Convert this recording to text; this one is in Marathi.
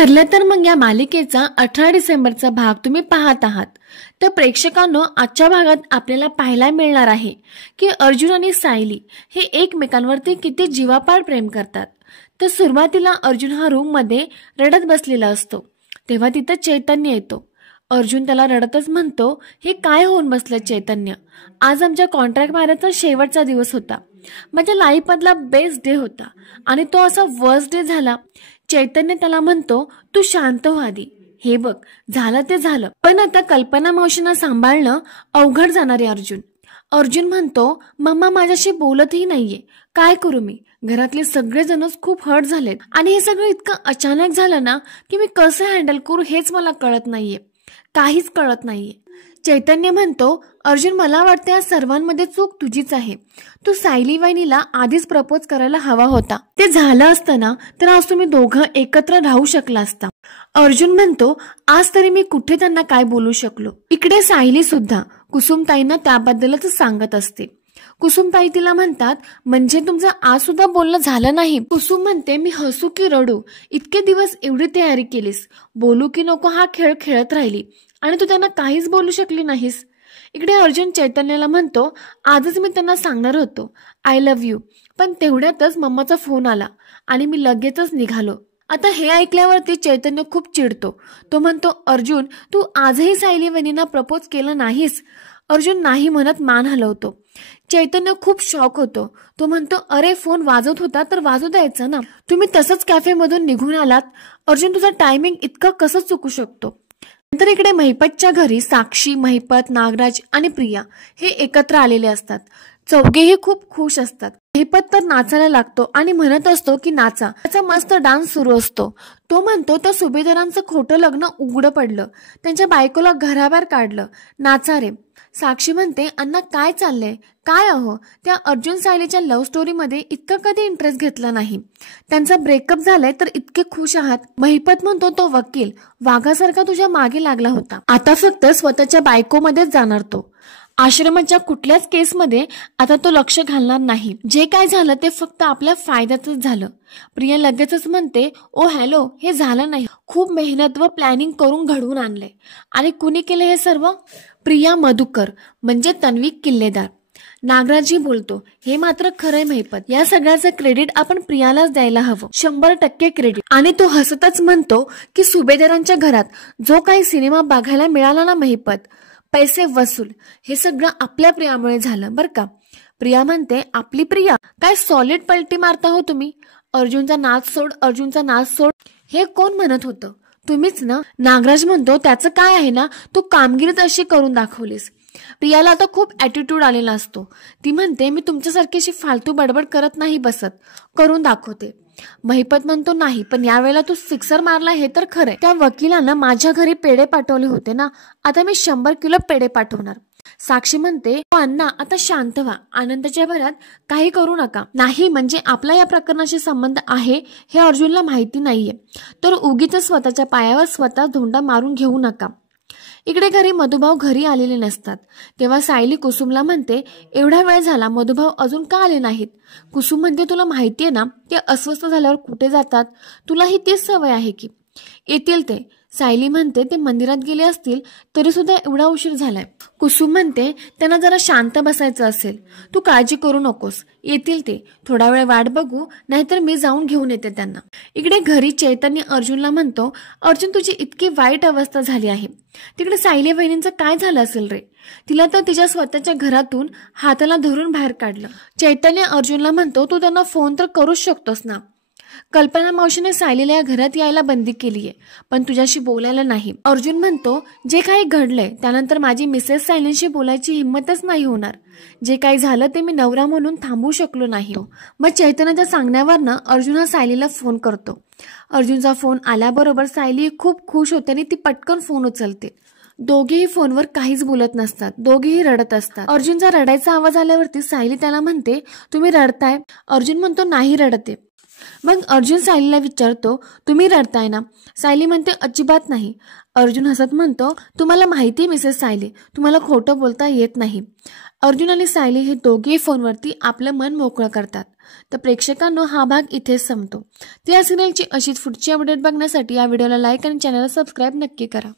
ठरलं तर मग या मालिकेचा 18 डिसेंबरचा भाग तुम्ही पाहत आहात. तर प्रेक्षकांनो, आजच्या भागात आपल्याला पाहायला मिळणार आहे की अर्जुन आणि सायली हे एकमेकांवरती किती जीवापाड प्रेम करतात. तर सुरुवातीला अर्जुन हा रूम मध्ये रडत बसलेला असतो, तेव्हा तिथं चैतन्य येतो. अर्जुन त्याला रडतच म्हणतो, हे काय होऊन बसलं चैतन्य, आज आमच्या कॉन्ट्रॅक्ट मॅरेजचा शेवटचा दिवस होता, माझ्या लाईफ मधला बेस्ट डे होता आणि तो असा वर्स्ट डे झाला. चैतन्य त्याला म्हणतो, तू शांत हो आधी, हे बघ झालं ते झालं, पण आता कल्पना मावशींना सांभाळणं अवघड जाणार आहे. अर्जुन म्हणतो, मम्मा माझ्याशी बोलतही नाहीये, काय करू मी, घरातले सगळेजणच खूप हर्ट झालेत आणि हे सगळं इतकं अचानक झालं ना की मी कसं हँडल करू हेच मला कळत नाहीये, काहीच कळत नाहीये. चैतन्य म्हणतो, अर्जुन मला वाटतं या सर्वांमध्ये चूक तुझीच आहे, तू सायली वहिनीला आधीच प्रपोज करायला हवा होता, ते झालं असतं ना तर आज तुम्ही दोघं एकत्र राहू शकला असता. अर्जुन म्हणतो, आज तरी मी कुठे त्यांना काय बोलू शकलो. इकडे सायली सुद्धा कुसुमताईंना त्याबद्दलच सांगत असते. कुसुमताई तिला म्हणतात, म्हणजे तुमचं आज सुद्धा बोलणं झालं नाही. कुसुम म्हणते, मी हसू की रडू, इतके दिवस एवढी तयारी केलीस, बोलू की नको हा खेळ खेळत राहिली आणि तू त्यांना काहीच बोलू शकली नाहीस. इकडे अर्जुन चैतन्याला म्हणतो, आजच मी त्यांना सांगणार होतो आय लव्ह यू, पण तेवढ्यातच मम्माचा फोन आला आणि मी लगेचच निघालो. आता हे ऐकल्यावरती चैतन्य खूप चिडतो. तो म्हणतो, अर्जुन तू आजही सायली वहिनींना प्रपोज केलं नाहीस. अर्जुन नाही म्हणत मान हलवतो. चैतन्य खूप शॉक होतो. तो म्हणतो, अरे फोन वाजत होता तर वाजू द्यायचा ना, तुम्ही तसंच कॅफेमधून निघून आलात. अर्जुन तुझा टायमिंग इतकं कसं चुकू शकतो. नंतर इकडे महिपतच्या घरी साक्षी, महिपत, नागराज आणि प्रिया हे एकत्र आलेले असतात. चौघेही खूप खुश असतात. महिपत तर नाचायला लागतो आणि म्हणत असतो की नाचा, त्याचा मस्त डान्स सुरू असतो. तो म्हणतो, त्या सुभेदारांचं खोटं लग्न उघडं पडलं, त्यांच्या बायकोला घराबाहेर काढलं, नाचा रे. साक्षी म्हणते, अण्णा काय चाललंय, काय अहो, त्या अर्जुन सायलीच्या लव्ह स्टोरीमध्ये इतका कधी इंटरेस्ट घेतला नाही, त्यांचा ब्रेकअप झालाय तर इतके खुश आहात. महिपत म्हणतो, तो वकील वाघासारखा तुझ्या मागे लागला होता, आता फक्त स्वतःच्या बायकोमध्येच जाणार, तो आश्रमाच्या कुठल्याच केसमध्ये आता तो लक्ष घालणार नाही, जे काय झालं ते फक्त आपल्या फायद्यातच झालं. प्रिया लगेचच म्हणते, ओ हॅलो, हे झालं नाही, खूप मेहनत व प्लॅनिंग करून घडवून आणलंय. आणि कुणी केलं हे सर्व? प्रिया मधुकर म्हणजे तन्वी किल्लेदार. नागराजही बोलतो, हे मात्र खरंय महिपत, या सगळ्याचं क्रेडिट आपण प्रियालाच द्यायला हवं, 100% क्रेडिट. आणि तो हसतच म्हणतो की सुभेदारांच्या घरात जो काही सिनेमा बघायला मिळाला ना महिपत, पैसे वसूल, हे सगळं आपल्या प्रियामुळे झालं बर का. प्रिया म्हणते, आपली प्रिया, काय सॉलिड पलटी मारता हो तुम्ही, अर्जुनचा नाच सोड, अर्जुनचा नाच सोड, हे कोण म्हणत होतं, तुम्हीच ना. नागराज म्हणतो, त्याचं काय आहे ना, तू कामगिरीत अशी करून दाखवलीस. प्रियाला आता खूप ॲटिट्यूड आलेला असतो. ती म्हणते, मी तुमच्यासारखी अशी फालतू बडबड करत नाही बसत, करून दाखवते. महिपत म्हणतो, नाही पण यावेळेला तू सिक्सर मारला हे तर खरंय, त्या वकिलानं माझ्या घरी पेढे पाठवले होते ना, आता मी 100 किलो पेढे पाठवणार. साक्षी म्हणते, अण्णा आता शांत व्हा, आनंदाच्या भरात काही करू नका. नाही म्हणजे आपला या प्रकरणाशी संबंध आहे हे अर्जुनला माहिती नाहीये, तर उगीच स्वतःच्या पायावर स्वतः धोंडा मारून घेऊ नका. इकडे घरी मधुभाऊ घरी आलेले नसतात. तेव्हा सायली कुसुमला म्हणते, एवढा वेळ झाला मधुभाऊ अजून का आले नाहीत. कुसुम म्हणते, तुला माहितीये ना ते अस्वस्थ झाल्यावर कुठे जातात, तुलाही तीच सवय आहे की, येतील ते. सायली म्हणते, ते मंदिरात गेले असतील तरी सुद्धा एवढा उशीर झालाय. कुसुम म्हणते, त्यांना जरा शांत बसायचं असेल, तू काळजी करू नकोस, येतील ते, थोडा वेळ वाट बघू, नाहीतर मी जाऊन घेऊन येते त्यांना. इकडे घरी चैतन्य अर्जुनला म्हणतो, अर्जुन तुझी इतकी वाईट अवस्था झाली आहे, तिकडे सायली बहिणींचं काय झालं असेल रे, तिला तर तिच्या स्वतःच्या घरातून हाताला धरून बाहेर काढलं. चैतन्य अर्जुनला म्हणतो, तू त्यांना फोन तर करूच शकतोस ना, कल्पना मावशीने सायलीला या घरात यायला बंदी केलीये, पण तुझ्याशी बोलायला नाही. अर्जुन म्हणतो, जे काही घडलंय त्यानंतर माझी मिसेस सायलीशी बोलायची हिंमतच नाही होणार, जे काही झालं ते मी नवरा म्हणून थांबू शकलो नाही. मग चैतन्याच्या सांगण्यावरनं अर्जुन हा सायलीला फोन करतो. अर्जुनचा फोन आल्याबरोबर सायली खूप खुश होते आणि ती पटकन फोन उचलते. दोघेही फोनवर काहीच बोलत नसतात, दोघेही रडत असतात. अर्जुनचा रडायचा आवाज आल्यावरती सायली त्याला म्हणते, तुम्ही रडताय. अर्जुन म्हणतो, नाही रडते. मग अर्जुन सायलीला विचारतो, तुम्ही रडताय ना. सायली म्हणते, अजिबात नाही. अर्जुन हसत म्हणतो, तुम्हाला माहिती मिसेस सायली, तुम्हाला खोटं बोलता येत नाही. अर्जुन आणि सायली हे दोघे फोनवरती आपलं मन मोकळं करतात. तर प्रेक्षकांनो हा भाग इथेच संपतो. त्या सिरियलची अशीच पुढची अपडेट बघण्यासाठी या व्हिडिओला लाईक आणि चॅनलला सबस्क्राईब नक्की करा.